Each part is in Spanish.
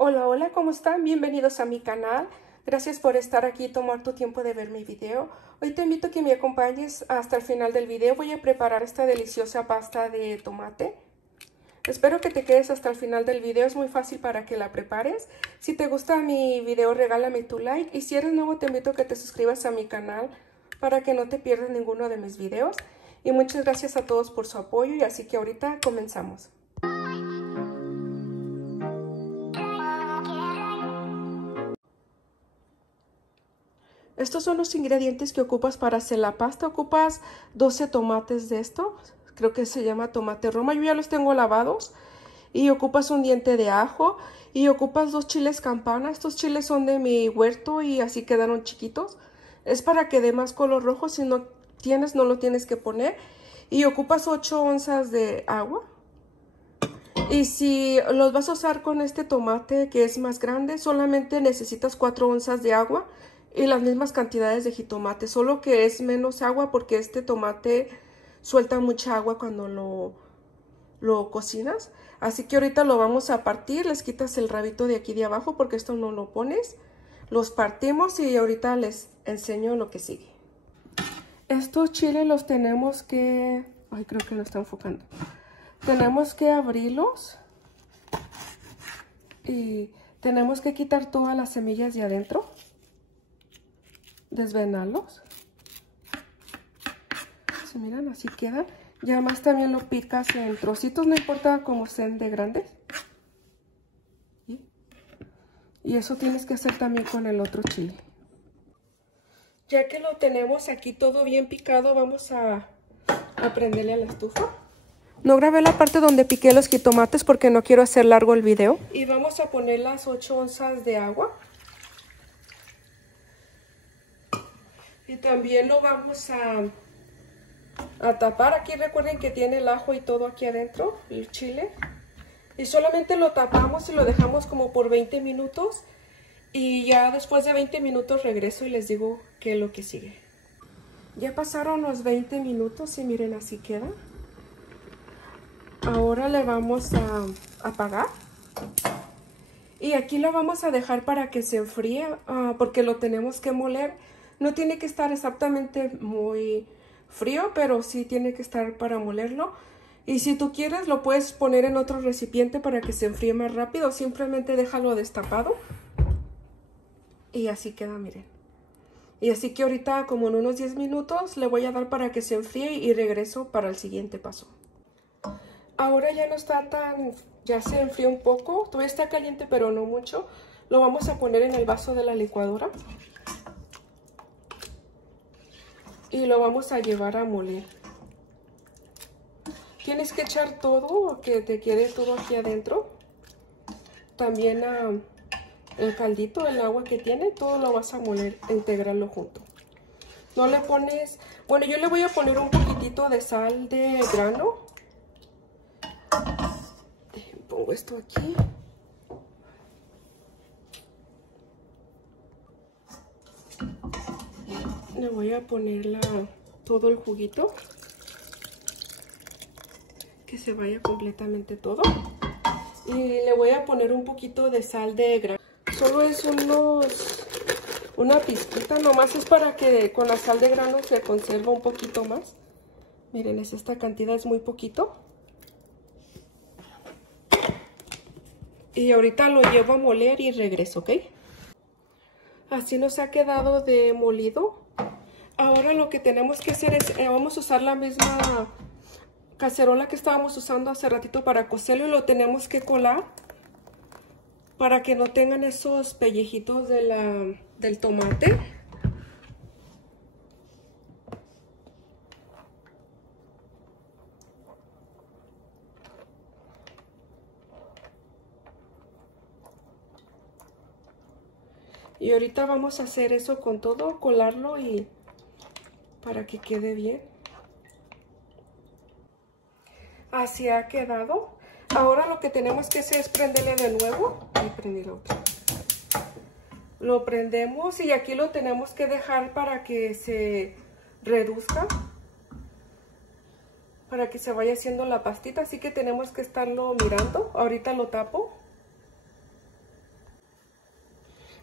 Hola, hola, ¿cómo están? Bienvenidos a mi canal. Gracias por estar aquí y tomar tu tiempo de ver mi video. Hoy te invito a que me acompañes hasta el final del video. Voy a preparar esta deliciosa pasta de tomate. Espero que te quedes hasta el final del video, es muy fácil para que la prepares. Si te gusta mi video, regálame tu like. Y si eres nuevo, te invito a que te suscribas a mi canal para que no te pierdas ninguno de mis videos. Y muchas gracias a todos por su apoyo, y así que ahorita comenzamos. Estos son los ingredientes que ocupas para hacer la pasta. Ocupas 12 tomates de estos. Creo que se llama tomate roma. Yo ya los tengo lavados. Y ocupas un diente de ajo. Y ocupas 2 chiles campana. Estos chiles son de mi huerto y así quedaron chiquitos. Es para que dé más color rojo. Si no tienes, no lo tienes que poner. Y ocupas 8 onzas de agua. Y si los vas a usar con este tomate que es más grande, solamente necesitas 4 onzas de agua y las mismas cantidades de jitomate, solo que es menos agua porque este tomate suelta mucha agua cuando lo cocinas. Así que ahorita lo vamos a partir, les quitas el rabito de aquí de abajo porque esto no lo pones. Los partimos y ahorita les enseño lo que sigue. Estos chiles los tenemos que... Ay, creo que no está enfocando. Tenemos que abrirlos y tenemos que quitar todas las semillas de adentro, desvenarlos. Se miran, así quedan. Y además también lo picas en trocitos, no importa cómo sean de grandes. Y eso tienes que hacer también con el otro chile. Ya que lo tenemos aquí todo bien picado, vamos a prenderle a la estufa. No grabé la parte donde piqué los jitomates porque no quiero hacer largo el video. Y vamos a poner las 8 onzas de agua. Y también lo vamos a tapar. Aquí recuerden que tiene el ajo y todo aquí adentro, el chile. Y solamente lo tapamos y lo dejamos como por 20 minutos. Y ya después de 20 minutos regreso y les digo qué es lo que sigue. Ya pasaron los 20 minutos y miren, así queda. Ahora le vamos a apagar. Y aquí lo vamos a dejar para que se enfríe porque lo tenemos que moler. No tiene que estar exactamente muy frío, pero sí tiene que estar para molerlo. Y si tú quieres lo puedes poner en otro recipiente para que se enfríe más rápido. Simplemente déjalo destapado. Y así queda, miren. Y así que ahorita como en unos 10 minutos le voy a dar para que se enfríe y regreso para el siguiente paso. Ahora ya no está tan... ya se enfrió un poco. Todavía está caliente pero no mucho. Lo vamos a poner en el vaso de la licuadora. Y lo vamos a llevar a moler. Tienes que echar todo, que te quede todo aquí adentro. También el caldito, el agua que tiene, todo lo vas a moler, integrarlo junto. No le pones... Bueno, yo le voy a poner un poquitito de sal de grano. Pongo esto aquí. Le voy a poner todo el juguito. Que se vaya completamente todo. Y le voy a poner un poquito de sal de grano. Solo es una pizquita, nomás es para que con la sal de grano se conserve un poquito más. Miren, esta cantidad es muy poquito. Y ahorita lo llevo a moler y regreso, ¿ok? Así nos ha quedado de molido. Ahora lo que tenemos que hacer es, vamos a usar la misma cacerola que estábamos usando hace ratito para cocerlo y lo tenemos que colar para que no tengan esos pellejitos del tomate. Y ahorita vamos a hacer eso con todo, colarlo y para que quede bien. Así ha quedado. Ahora lo que tenemos que hacer es prenderle de nuevo. Ahí prendí el otro. Lo prendemos y aquí lo tenemos que dejar para que se reduzca. Para que se vaya haciendo la pastita. Así que tenemos que estarlo mirando. Ahorita lo tapo.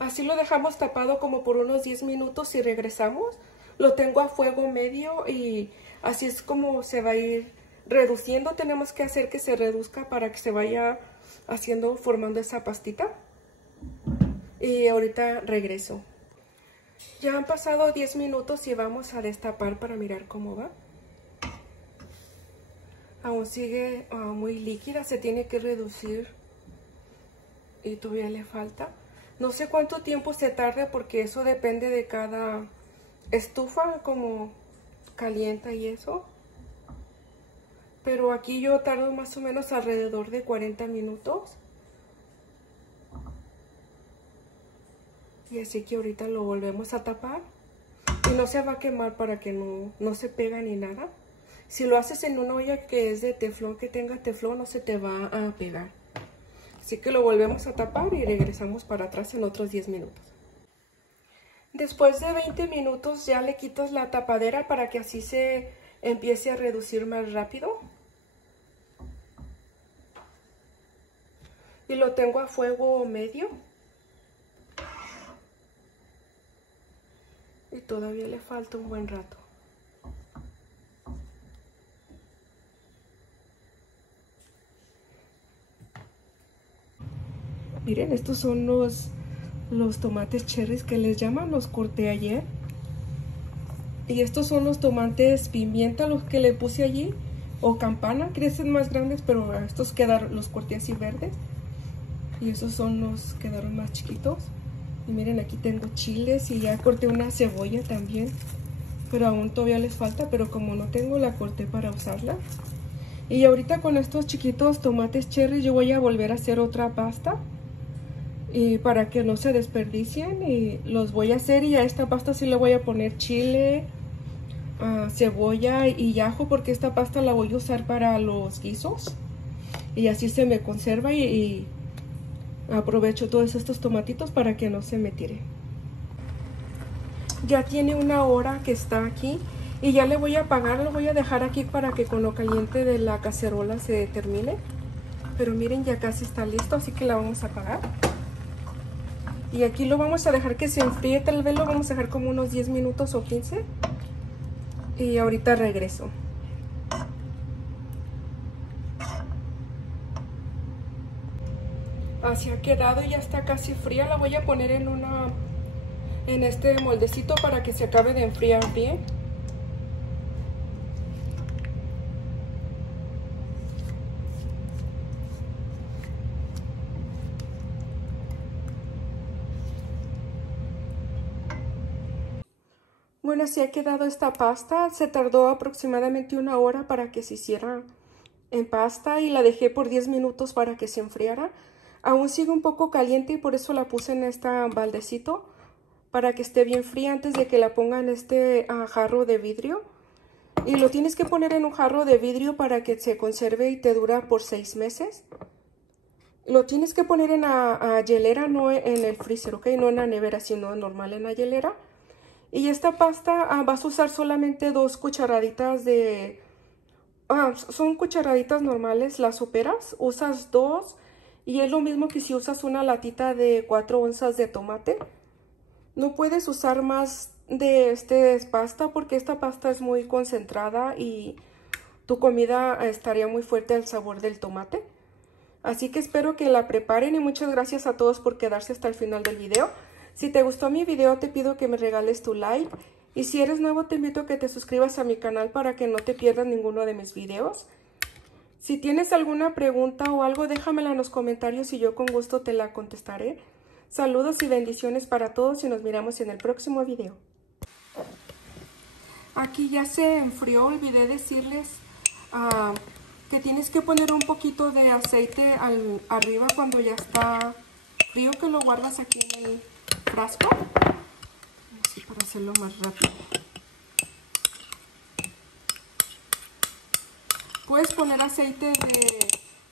Así lo dejamos tapado como por unos 10 minutos y regresamos. Lo tengo a fuego medio y así es como se va a ir reduciendo. Tenemos que hacer que se reduzca para que se vaya haciendo, formando esa pastita. Y ahorita regreso. Ya han pasado 10 minutos y vamos a destapar para mirar cómo va. Aún sigue muy líquida, se tiene que reducir y todavía le falta. No sé cuánto tiempo se tarde porque eso depende de cada estufa, como calienta y eso. Pero aquí yo tardo más o menos alrededor de 40 minutos. Y así que ahorita lo volvemos a tapar. Y no se va a quemar para que no se pega ni nada. Si lo haces en una olla que es de teflón, que tenga teflón, no se te va a pegar. Así que lo volvemos a tapar y regresamos para atrás en otros 10 minutos. Después de 20 minutos ya le quitas la tapadera para que así se empiece a reducir más rápido. Y lo tengo a fuego medio. Y todavía le falta un buen rato. Miren, estos son los tomates cherries que les llaman, los corté ayer. Y estos son los tomates pimienta, los que le puse allí, o campana, crecen más grandes, pero estos quedaron, los corté así verdes. Y esos son los quedaron más chiquitos. Y miren, aquí tengo chiles y ya corté una cebolla también, pero aún todavía les falta, pero como no tengo, la corté para usarla. Y ahorita con estos chiquitos tomates cherry yo voy a volver a hacer otra pasta. Y para que no se desperdicien, y los voy a hacer, y a esta pasta sí le voy a poner chile, cebolla y ajo, porque esta pasta la voy a usar para los guisos y así se me conserva y aprovecho todos estos tomatitos para que no se me tire. Ya tiene una hora que está aquí y ya le voy a apagar, lo voy a dejar aquí para que con lo caliente de la cacerola se termine. Pero miren, ya casi está listo, así que la vamos a apagar. Y aquí lo vamos a dejar que se enfríe, tal vez lo vamos a dejar como unos 10 minutos o 15. Y ahorita regreso. Así ha quedado, ya está casi fría. La voy a poner en este moldecito para que se acabe de enfriar bien. Bueno, así ha quedado esta pasta. Se tardó aproximadamente una hora para que se hiciera en pasta y la dejé por 10 minutos para que se enfriara. Aún sigue un poco caliente y por eso la puse en este baldecito para que esté bien fría antes de que la ponga en este jarro de vidrio. Y lo tienes que poner en un jarro de vidrio para que se conserve y te dura por 6 meses. Lo tienes que poner en la hielera, no en el freezer, ¿ok? No en la nevera, sino normal en la hielera. Y esta pasta vas a usar solamente 2 cucharaditas de... son cucharaditas normales, las soperas. Usas 2 y es lo mismo que si usas una latita de 4 onzas de tomate. No puedes usar más de pasta porque esta pasta es muy concentrada y tu comida estaría muy fuerte el sabor del tomate. Así que espero que la preparen y muchas gracias a todos por quedarse hasta el final del video. Si te gustó mi video te pido que me regales tu like y si eres nuevo te invito a que te suscribas a mi canal para que no te pierdas ninguno de mis videos. Si tienes alguna pregunta o algo déjamela en los comentarios y yo con gusto te la contestaré. Saludos y bendiciones para todos y nos miramos en el próximo video. Aquí ya se enfrió, olvidé decirles que tienes que poner un poquito de aceite arriba cuando ya está frío, que lo guardas aquí en el frasco, así para hacerlo más rápido. Puedes poner aceite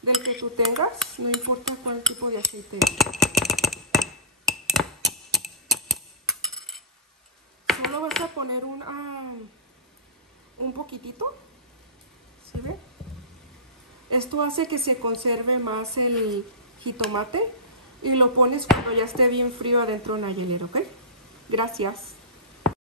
del que tú tengas, no importa cuál tipo de aceite. Solo vas a poner un poquitito, ¿sí ve? Esto hace que se conserve más el jitomate. y lo pones cuando ya esté bien frío adentro en la hielera, ¿ok? Gracias.